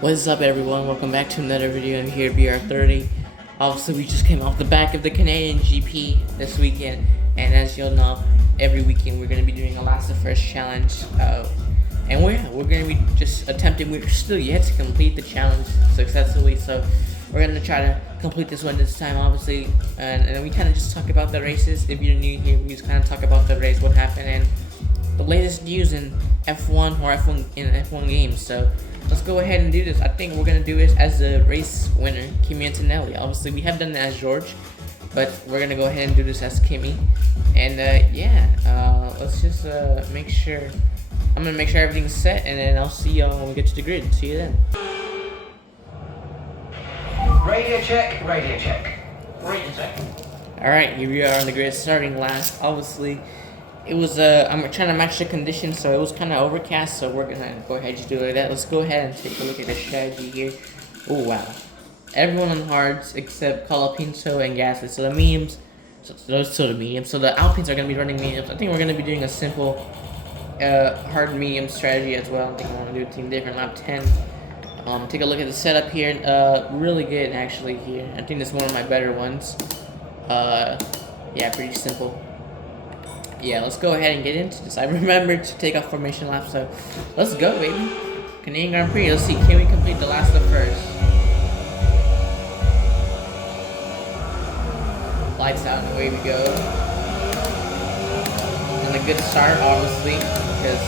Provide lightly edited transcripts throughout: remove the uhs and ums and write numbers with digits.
What's up, everyone? Welcome back to another video. I'm here, BR30. Obviously, we just came off the back of the Canadian GP this weekend, and as you'll know, every weekend we're going to be doing a last to first challenge. And we're going to be just attempting. We're still yet to complete the challenge successfully, so we're going to try to complete this one this time, obviously. And then we kind of just talk about the races. If you're new here, we just kind of talk about the race, what happened, and the latest news in F1 or F1 games. So let's go ahead and do this. I think we're gonna do this as the race winner, Kimi Antonelli. Obviously, we have done it as George, but we're gonna go ahead and do this as Kimi. And let's just make sure. I'm gonna make sure everything's set, and then I'll see y'all when we get to the grid. See you then. Radio check, radio check. Radio check. All right, here we are on the grid, starting last. Obviously, it was I'm trying to match the conditions, so it was kind of overcast. So we're gonna go ahead and just do it like that. Let's go ahead and take a look at the strategy here. Oh wow, everyone on hards except Colapinto and Gasly. So the mediums, so those two are the mediums. So the Alpines are gonna be running mediums. I think we're gonna be doing a simple hard medium strategy as well. I think I want to do a team different. Lap 10. Take a look at the setup here. Really good actually here. I think this is one of my better ones. Yeah, pretty simple. Yeah, let's go ahead and get into this. I remembered to take off formation lap, so let's go, baby. Canadian Grand Prix. Let's see, can we complete the last lap first? Lights out and away we go. And a good start, obviously, because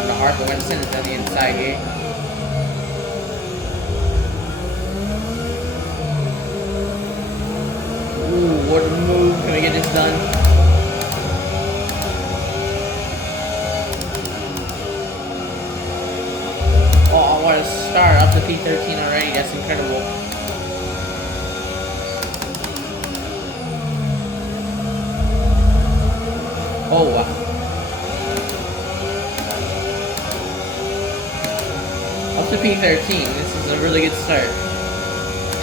on the hard, but Winston is on the inside here. Ooh, what a move. Can we get this done? Oh, what a start, up to P13 already, that's incredible. Oh wow. Up to P13, this is a really good start.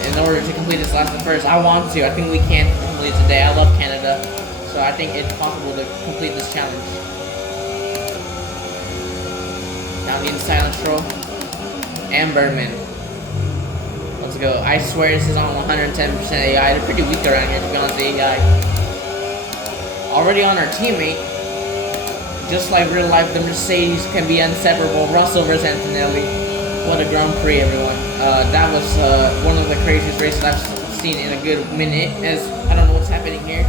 In order to complete this last one first, I want to, I think we can complete it today. I love Canada, so I think it's possible to complete this challenge. Down the inside on Stroll. And Bergman. Let's go. I swear this is on 110% AI. They're pretty weak around here, to be honest, the AI. Already on our teammate. Just like real life, the Mercedes can be inseparable. Russell versus Antonelli. What a Grand Prix, everyone. That was one of the craziest races I've seen in a good minute. As I don't know what's happening here.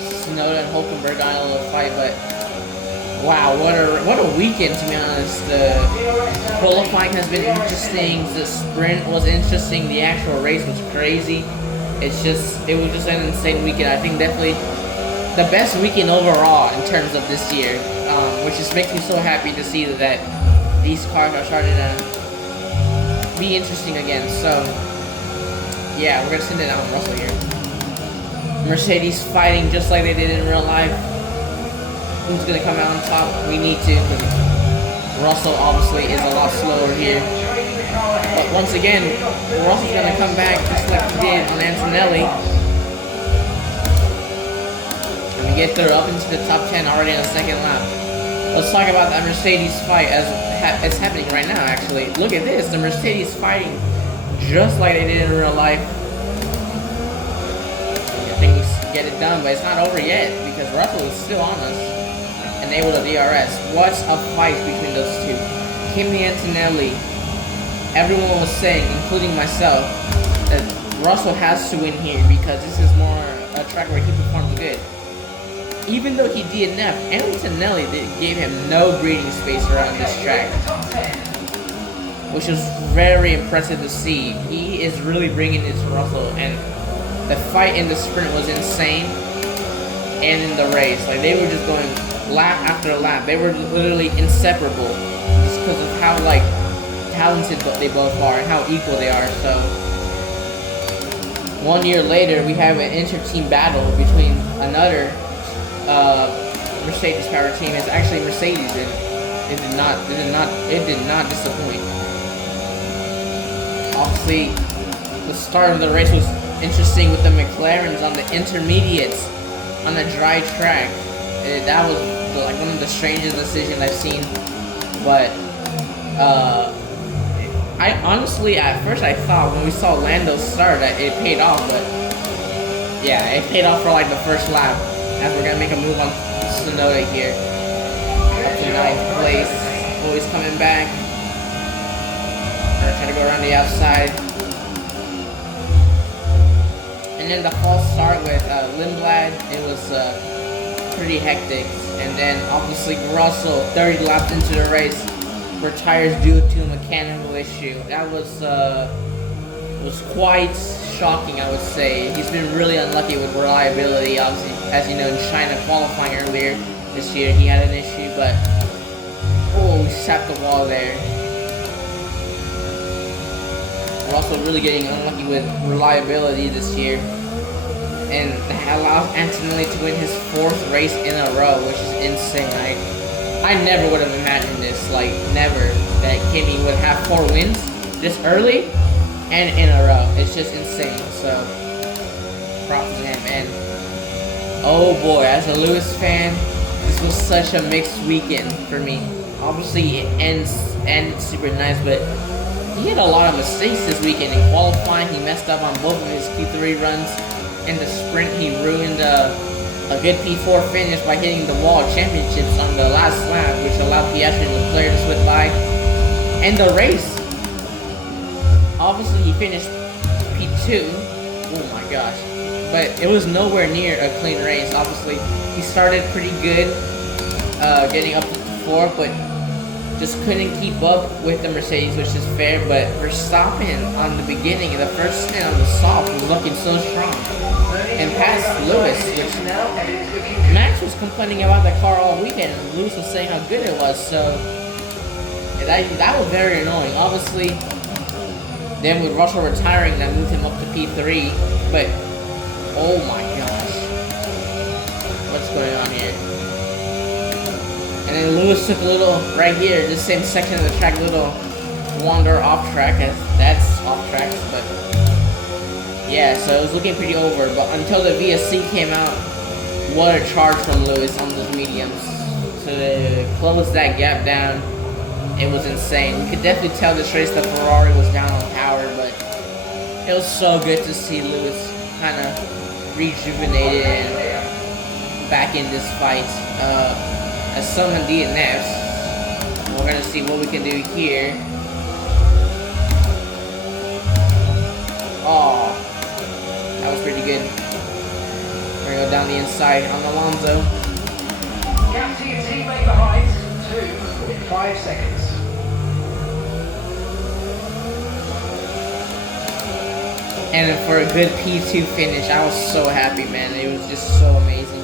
Snowden and Hulkenberg got a little fight, but wow, what a weekend, to be honest. The qualifying has been interesting. The sprint was interesting. The actual race was crazy. It was just an insane weekend. I think definitely the best weekend overall in terms of this year, which just makes me so happy to see that these cars are starting to be interesting again. So yeah, we're gonna send it out on Russell here. Mercedes fighting just like they did in real life. Who's gonna come out on top? We need to, because Russell obviously is a lot slower here. But once again, Russell's gonna come back just like he did on Antonelli. And we get through up into the top 10 already on the second lap. Let's talk about that Mercedes fight as it's happening right now, actually. Look at this, the Mercedes fighting just like they did in real life. I think we get it done, but it's not over yet because Russell is still on us. Enable the DRS. What a fight between those two. Kimi Antonelli. Everyone was saying, including myself, that Russell has to win here because this is more a track where he performs good. Even though he DNF, Antonelli gave him no breathing space around this track, which was very impressive to see. He is really bringing it to Russell, and the fight in the sprint was insane. And in the race, like they were just going lap after lap. They were literally inseparable just because of how like talented they both are and how equal they are. So 1 year later, we have an inter-team battle between another Mercedes power team. It's actually Mercedes, and it did not disappoint. Obviously, the start of the race was interesting with the McLarens on the intermediates on a dry track. That was like one of the strangest decisions I've seen, but I honestly, at first I thought when we saw Lando start that it paid off, but yeah, it paid off for like the first lap. As we're gonna make a move on Tsunoda here. Up to 9th place. Always coming back. We're trying to go around the outside. And then the false start with Lindblad, it was pretty hectic. And then obviously Russell, 30 laps into the race, retires due to a mechanical issue. That was quite shocking, I would say. He's been really unlucky with reliability. Obviously, as you know, in China qualifying earlier this year, he had an issue, but oh, he sapped the wall there. We're also really getting unlucky with reliability this year, and that allows Antonelli to win his 4th race in a row, which is insane. I never would have imagined this, like never, that Kimi would have 4 wins this early and in a row. It's just insane. So props to him. And oh boy, as a Lewis fan, this was such a mixed weekend for me. Obviously it ended super nice, but he had a lot of mistakes this weekend. In qualifying, he messed up on both of his Q3 runs. In the sprint, he ruined a good P4 finish by hitting the wall of championships on the last lap, which allowed Piastri and Leclerc to slip by. And the race, obviously he finished P2. Oh my gosh. But it was nowhere near a clean race. Obviously, he started pretty good, getting up to 4th, but just couldn't keep up with the Mercedes, which is fair. But Verstappen on the beginning, the first stint on the soft, was looking so strong. And past Lewis, which Max was complaining about the car all weekend, and Lewis was saying how good it was, so that was very annoying. Obviously, then with Russell retiring, that moved him up to P3, but oh my gosh, what's going on here? And then Lewis took a little, right here, this same section of the track, little wander off track, as that's off track, but yeah, so it was looking pretty over, but until the VSC came out, what a charge from Lewis on those mediums. To close that gap down, it was insane. You could definitely tell this race the Ferrari was down on power, but it was so good to see Lewis kind of rejuvenated and back in this fight. As someone DNFs, we're gonna see what we can do here. Oh, that was pretty good. We're gonna go down the inside on Alonso. Gap to your teammate behind, 2.5 seconds. And for a good P2 finish, I was so happy, man. It was just so amazing.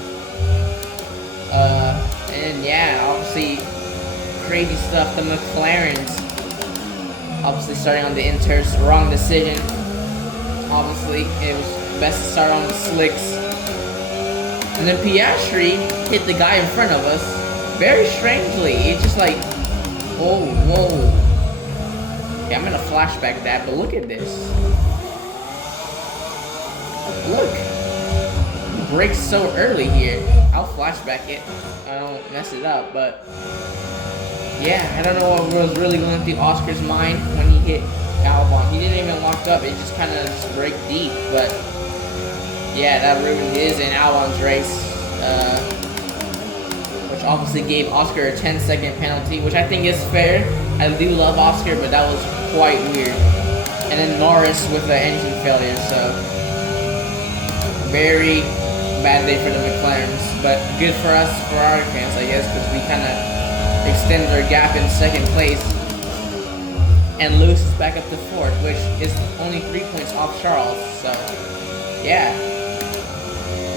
And yeah, obviously, crazy stuff. The McLarens, obviously starting on the inters, wrong decision. Obviously, it was best to start on the slicks. And then Piastri hit the guy in front of us, very strangely. It's just like, oh, whoa. Okay, I'm gonna flashback that, but look at this. Look. He brakes so early here. I'll flashback it. I don't mess it up, but yeah, I don't know what was really going through Oscar's mind when he hit Albon. He didn't even lock up, it just kind of just braked deep, but yeah, that ruined his and Albon's race, which obviously gave Oscar a 10-second penalty, which I think is fair. I do love Oscar, but that was quite weird. And then Norris with the engine failure, so very bad day for the McLarens, but good for us, Ferrari fans, I guess, because we kind of extended our gap in 2nd place. And Lewis is back up to 4th, which is only 3 points off Charles, so yeah.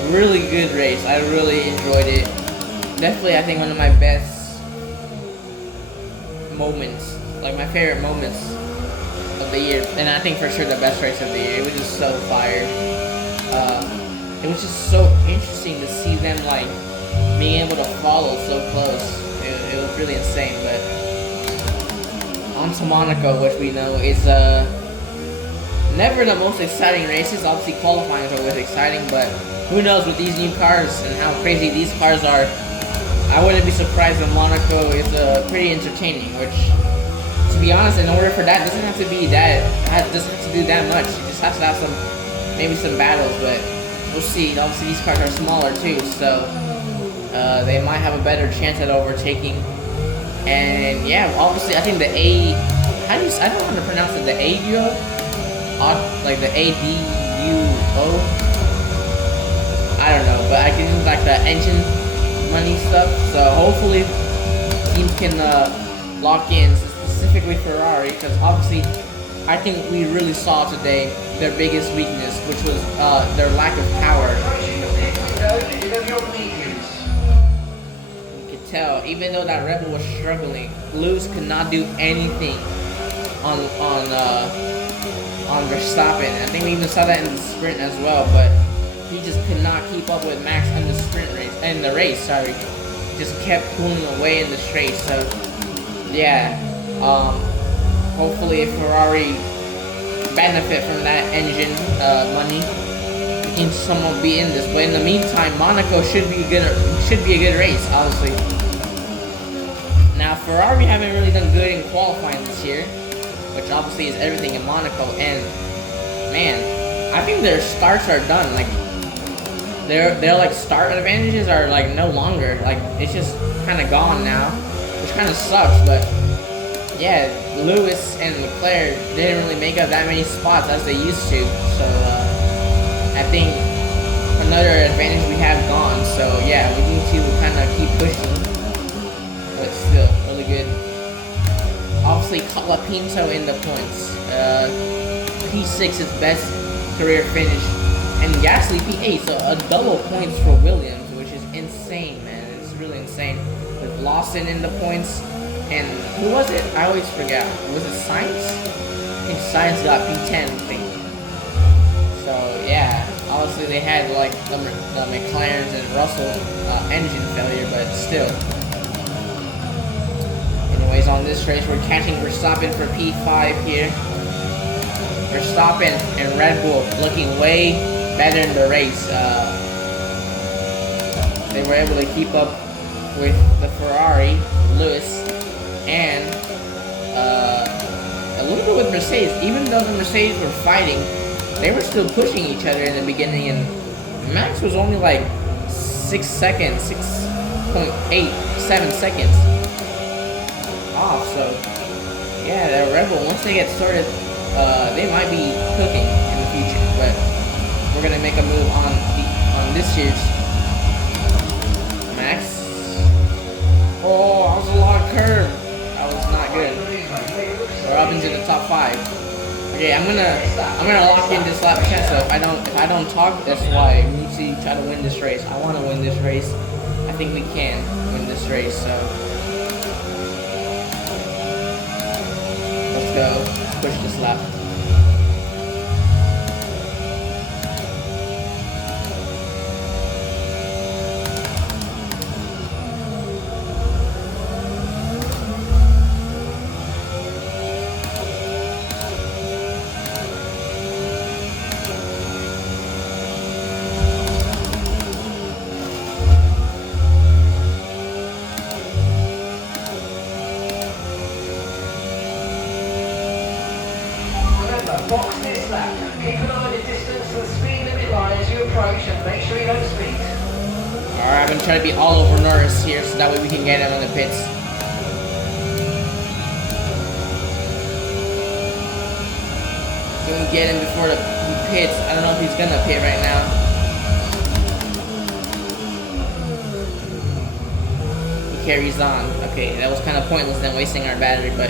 Really good race. I really enjoyed it. Definitely, I think one of my best moments, like my favorite moments of the year, and I think for sure the best race of the year. It was just so fire. It was just so interesting to see them like being able to follow so close. It was really insane. But on to Monaco, which we know is never the most exciting races. Obviously, qualifying is always exciting, but who knows with these new cars and how crazy these cars are. I wouldn't be surprised if Monaco is pretty entertaining, which to be honest, in order for that, it doesn't have to be that. It doesn't have to do that much. It just has to have maybe some battles, but we'll see. Obviously, these cars are smaller too, so they might have a better chance at overtaking. And yeah, obviously, I think the A. I don't know how to pronounce it. The ADUO, like the ADUO. I don't know, but I can use like the engine money stuff. So hopefully, teams can lock in, specifically Ferrari, because obviously, I think we really saw today their biggest weakness, which was their lack of power. You could tell, even though that Red Bull was struggling, Lewis could not do anything on Verstappen. I think we even saw that in the sprint as well, but he just could not keep up with Max in the sprint race, in the race, sorry. Just kept pulling away in the straight, so yeah. Hopefully Ferrari benefit from that engine money. We can somehow be in this, but in the meantime, Monaco should be a good race, obviously. Now Ferrari haven't really done good in qualifying this year, which obviously is everything in Monaco, and man, I think their starts are done. Like their like start advantages are like no longer. Like it's just kind of gone now, which kind of sucks. But yeah, Lewis and Leclerc didn't really make up that many spots as they used to. So I think another advantage we have gone. So yeah, we need to kind of keep pushing, but still really good. Obviously, Colapinto in the points. P6 is best career finish, and Gasly P8. So a double points for Williams, which is insane, man. It's really insane. With Lawson in the points, and who was it? I always forget. Was it Sainz? I think Sainz got P10 thing. So yeah, obviously they had like the McLarens and Russell engine failure, but still. Anyways, on this race, we're catching Verstappen for P5 here. Verstappen and Red Bull looking way better in the race. They were able to keep up with the Ferrari, Lewis, and a little bit with Mercedes. Even though the Mercedes were fighting, they were still pushing each other in the beginning, and Max was only like 6 seconds, 6.87 seconds off. So yeah, the Red Bull, once they get started, they might be cooking in the future. But we're gonna make a move on this year's Max. Oh, that was a long curve. That was not good. We're up into the top 5. Okay, I'm gonna lock in this lap chance. So if I don't talk, that's why we need to try to win this race. I want to win this race. I think we can win this race. So let's go. Push this lap. Box this lap. Keep an eye on the distance and the speed limit line as you approach, and make sure you don't speed. Alright, I'm gonna try to be all over Norris here so that way we can get him in the pits. Gonna get him before he pits. I don't know if he's gonna pit right now. He carries on. Okay, that was kind of pointless then, wasting our battery, but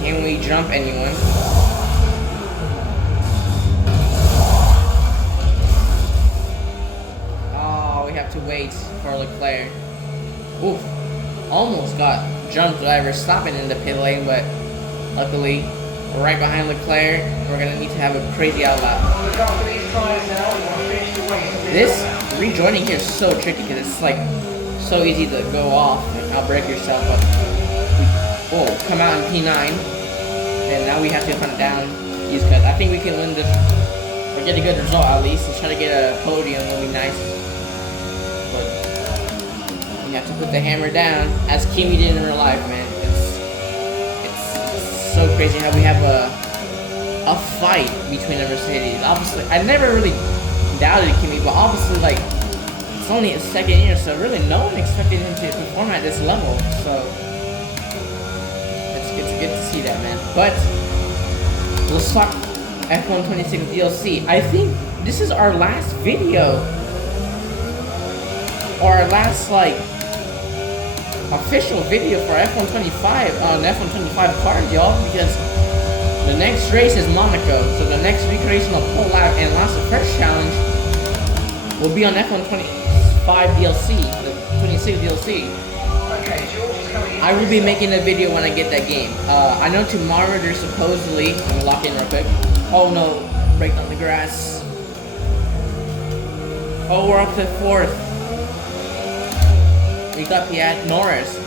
can we jump anyone? To wait for Leclerc. Oof. Almost got jumped by Verstappen in the pit lane, but luckily we're right behind Leclerc. We're gonna need to have a crazy outlap. This rejoining here is so tricky because it's like so easy to go off and outbrake yourself, but we come out in P9, and now we have to hunt down these guys. I think we can win this or get a good result at least. Let's try to get a podium, will be nice. You have to put the hammer down, as Kimi did in real life, man. It's so crazy how we have a fight between the Mercedes. Obviously, I never really doubted Kimi, but obviously, like, it's only his second year, so really no one expected him to perform at this level. So it's good to see that, man. But let's talk F1 26 DLC. I think this is our last video, or our last like official video for F1 25 on F1 25 card, y'all, because the next race is Monaco. So the next recreational pole lap and last of first challenge will be on F1 25 DLC, the 26 DLC. Okay, George is coming in. I will be making a video when I get that game. I know tomorrow there's supposedly, let me lock in real quick. Oh no, break on the grass. Oh, we're up to 4th. We got Piat Norris.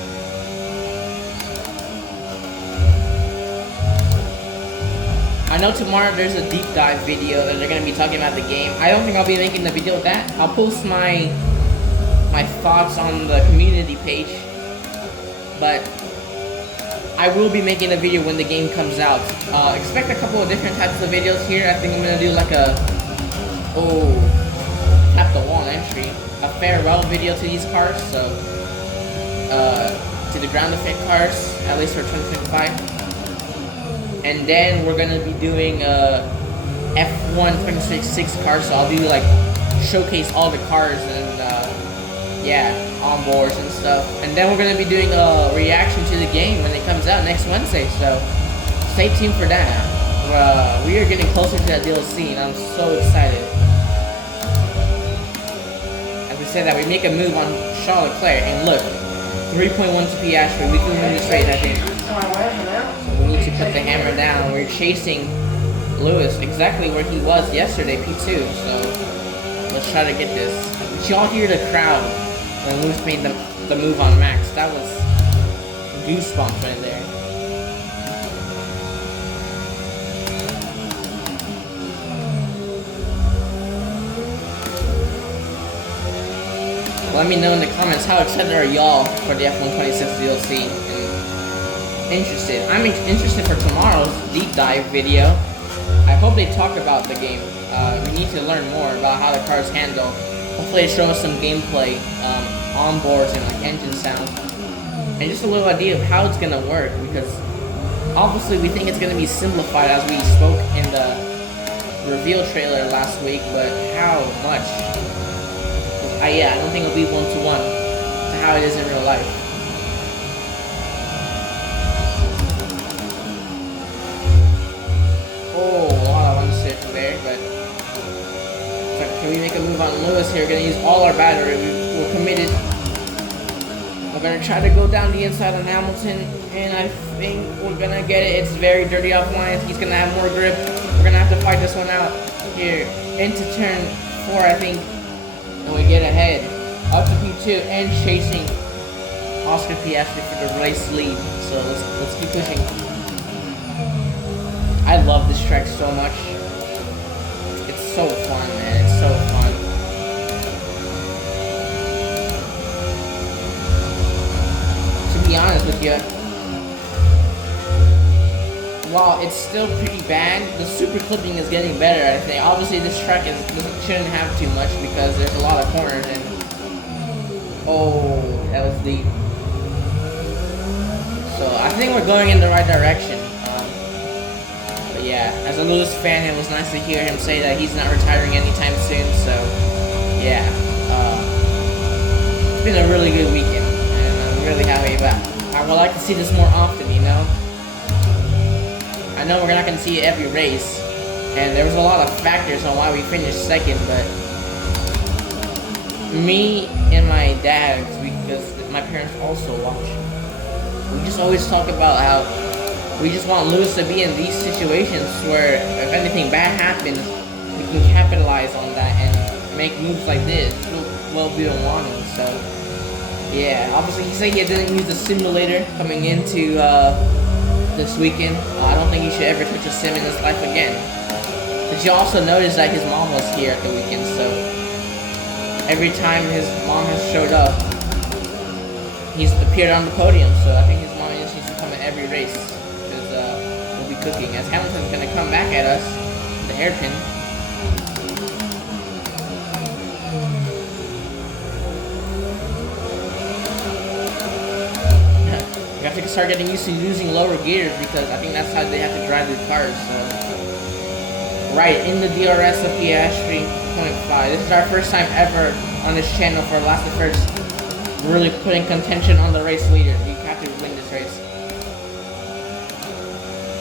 I know tomorrow there's a deep dive video that they're gonna be talking about the game. I don't think I'll be making the video with that. I'll post my thoughts on the community page, but I will be making a video when the game comes out. Expect a couple of different types of videos here. I think I'm gonna do like a tap the wall entry, a farewell video to these cars. So to the ground effect cars, at least for 2025. And then we're gonna be doing F1 26 cars, so I'll do like showcase all the cars and yeah, onboards and stuff. And then we're gonna be doing a reaction to the game when it comes out next Wednesday. So stay tuned for that. We are getting closer to that DLC, and I'm so excited. As we said that, we make a move on Charles Leclerc, and look, 3.1 to Piastri. We can win this race, I think. We need to put the hammer down. We're chasing Lewis exactly where he was yesterday, P2. So let's try to get this. Did y'all hear the crowd when Lewis made the move on Max? That was goosebumps right there. Let me know in the comments how excited are y'all for the F1 26 DLC. Interested. I'm interested for tomorrow's deep dive video. I hope they talk about the game. We need to learn more about how the cars handle. Hopefully they show us some gameplay, onboards and like engine sound, and just a little idea of how it's gonna work. Because obviously we think it's gonna be simplified as we spoke in the reveal trailer last week, but how much? Yeah, I don't think it'll be 1-to-1 to how it is in real life. Oh, a lot of unsafe there, but can we make a move on Lewis here? We're gonna use all our battery. We're committed. We're gonna try to go down the inside on Hamilton, and I think we're gonna get it. It's very dirty offline. He's gonna have more grip. We're gonna have to fight this one out here into turn 4, I think. And we get ahead up to P2 and chasing Oscar Piastri for the race lead. So let's keep pushing. I love this track so much. It's so fun, man. It's so fun. To be honest with you, while it's still pretty bad, the super clipping is getting better, I think. Obviously, this track shouldn't have too much because there's a lot of corners and... Oh, that was deep. So, I think we're going in the right direction. But yeah, as a Lewis fan, it was nice to hear him say that he's not retiring anytime soon, so... Yeah. It's been a really good weekend, and I'm really happy about it. I would like to see this more often, you know? I know we're not going to see it every race, and there was a lot of factors on why we finished second, but me and my dad, because my parents also watch, we just always talk about how we just want Lewis to be in these situations where if anything bad happens, we can capitalize on that and make moves like this. Well, we don't want him, so yeah. Obviously, he said he didn't use the simulator coming into this weekend. I don't think he should ever touch a sim in his life again. But you also notice that his mom was here at the weekend, so every time his mom has showed up, he's appeared on the podium. So I think his mom needs to come at every race, because cooking, as Hamilton's gonna come back at us. The hairpin. We have to start getting used to using lower gears because I think that's how they have to drive their cars. So. Right, in the DRS of Piastri 0.5. This is our first time ever on this channel for Last and First. Really putting contention on the race leader. We have to win this race.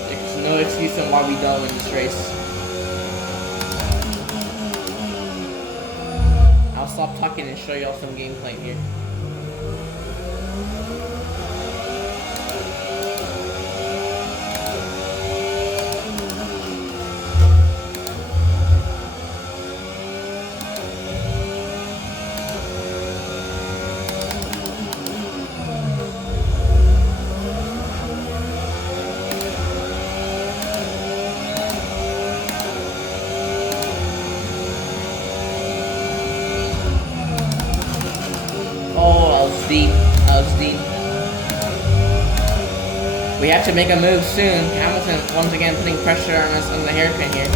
There's no excuse on why we don't win this race. I'll stop talking and show y'all some gameplay here. That was deep. We have to make a move soon. Hamilton once again putting pressure on us on the hairpin here.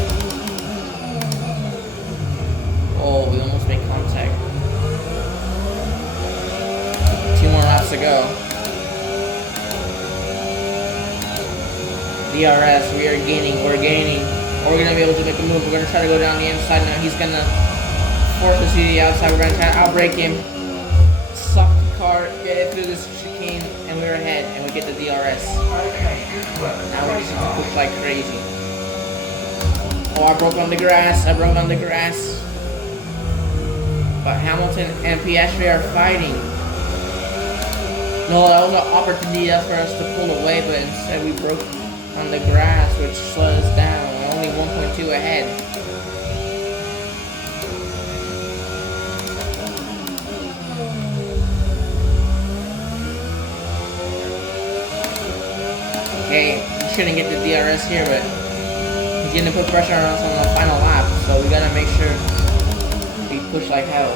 Oh, we almost made contact. 2 more laps to go. DRS, we are gaining, we're gaining. We're gonna be able to make a move. We're gonna try to go down the inside now. He's gonna force us to the outside. We're gonna try to outbrake him. Suck the car, get it through this chicane, and we're ahead, and we get the DRS. Now we're just going to push like crazy. Oh, I broke on the grass, But Hamilton and Piastri are fighting. No, that was an opportunity for us to pull away, but instead we broke on the grass, which slowed us down. We're only 1.2 ahead. Okay, we shouldn't get the DRS here, but he's gonna put pressure on us on the final lap, so we gotta make sure we push like hell.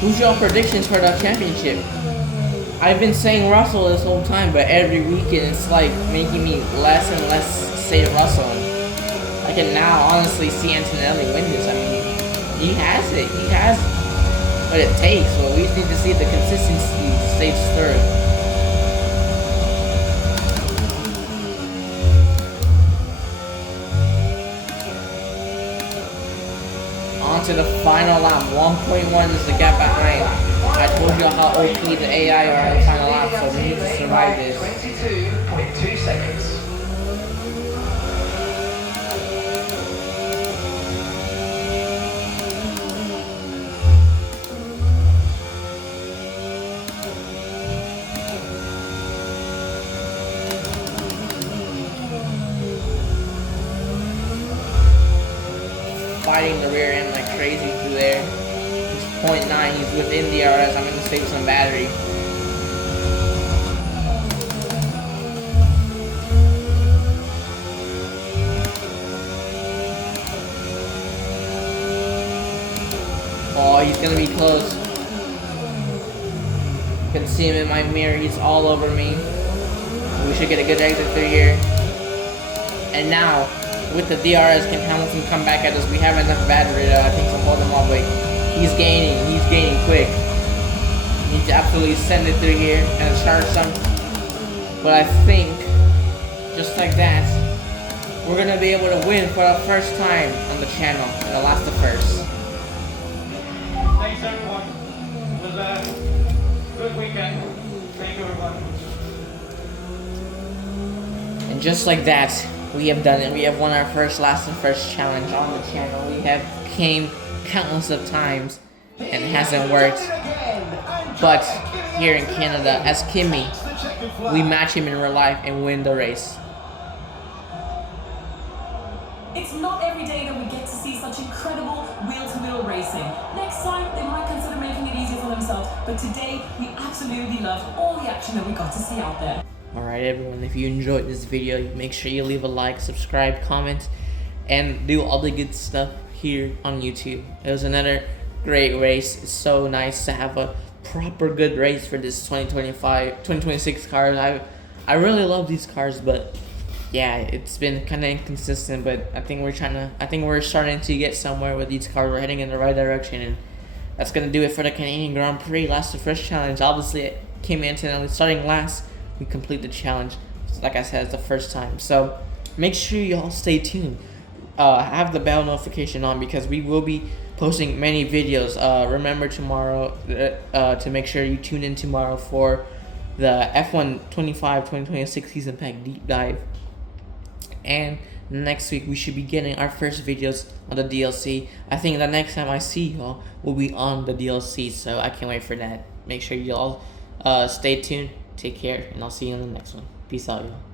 Who's your predictions for the championship? I've been saying Russell this whole time, but every weekend it's like making me less and less say Russell. I can now honestly see Antonelli win this. I mean, he has it. He has what it takes. So we just need to see the consistency stays third. On to the final lap. 1.1 is the gap behind. I told you how OP the AI are on the final lap, so we need to survive this. 22.2 seconds. Fighting the rear end like crazy through there. He's 0.9, he's within DRS. I'm gonna save some battery. Oh, he's gonna be close. You can see him in my mirror, he's all over me. We should get a good exit through here. And now, with the DRS, can Hamilton come back at us? We have enough battery to, I think, to hold him off. Wait, he's gaining quick. Need to absolutely send it through here and charge some. But I think, just like that, we're gonna be able to win for the first time on the channel in the Last of First. Thanks everyone. It was a good weekend. Thank you everyone. And just like that, we have done it. We have won our first Last and First challenge on the channel. We have came countless of times and it hasn't worked. But here in Canada, as Kimi, we match him in real life and win the race. It's not every day that we get to see such incredible wheel-to-wheel racing. Next time, they might consider making it easier for themselves, but today, we absolutely loved all the action that we got to see out there. Alright everyone, if you enjoyed this video, make sure you leave a like, subscribe, comment, and do all the good stuff here on YouTube. It was another great race. It's so nice to have a proper good race for this 2026 cars. I really love these cars, but yeah, it's been kind of inconsistent. But I think we're starting to get somewhere with these cars. We're heading in the right direction, and that's gonna do it for the Canadian Grand Prix. Last to first challenge. Obviously, Kimi Antonelli starting last. We complete the challenge. Like I said, it's the first time. So make sure y'all stay tuned. Have the bell notification on because we will be posting many videos. Remember tomorrow to make sure you tune in tomorrow for the F1 2026 season pack deep dive. And next week we should be getting our first videos on the DLC. I think the next time I see y'all will be on the DLC, so I can't wait for that. Make sure y'all stay tuned, take care, and I'll see you in the next one. Peace out, y'all.